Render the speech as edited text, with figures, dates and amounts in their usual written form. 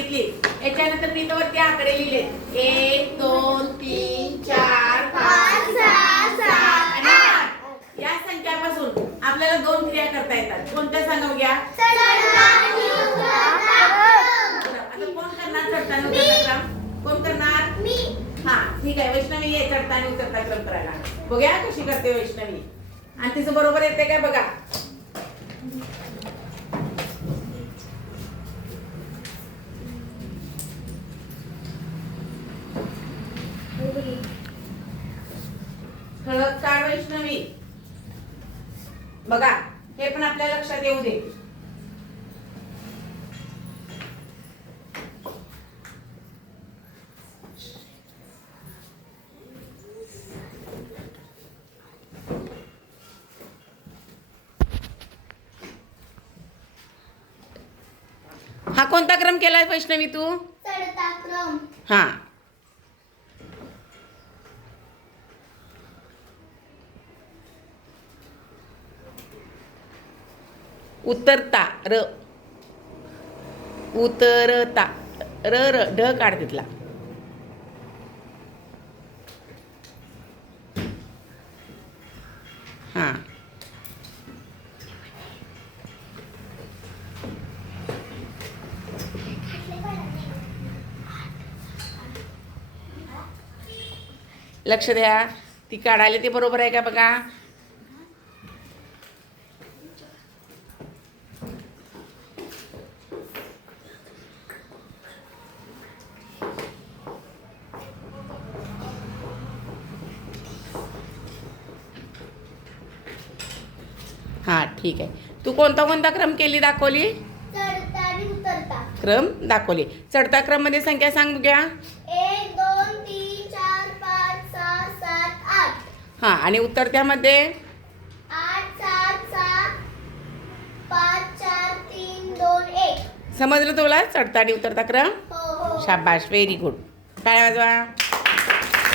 सांगितली. याच्यानंतर मी वरती आकडे लिहिले 1 2 3 4 5 6 7 आणि 8. या संख्यापासून आपल्याला 2 क्रिया करता येतात. कोणत्या सांगा बघूया? आता कोण करणार चढता आणि उतरता क्रम? कोण करणार? मी. हा ठीक आहे. वैष्णवी ये चढता आणि उतरता क्रम करायला. बघूया कशी करते वैष्णवी. आणि तिचं बरोबर येते काय बघा. ठळक काढ वैष्णवी. बघा हे पण आपल्या लक्षात येऊ दे. हा कोणता क्रम केलाय वैष्णवी तू? चढता क्रम. हा उतरता र उतरता र र ढ काढ तिथला. हा लक्ष द्या. ती काढायला ते बरोबर आहे का बघा. हा ठीक आहे. तू कोणता कोणता क्रम केली दाखवली? चढता आणि उतरता क्रम दाखवली. चढता क्रम मध्ये संख्या सांग बघ्या. 1 2 3 4 5 6 7 8. हा आणि उतरत्यामध्ये 8 7 7 5 4 3 2 1. समजलं तुला चढता आणि उतरता क्रम? हो हो. शाबाश व्हेरी गुड. टाळ्या वाजवा.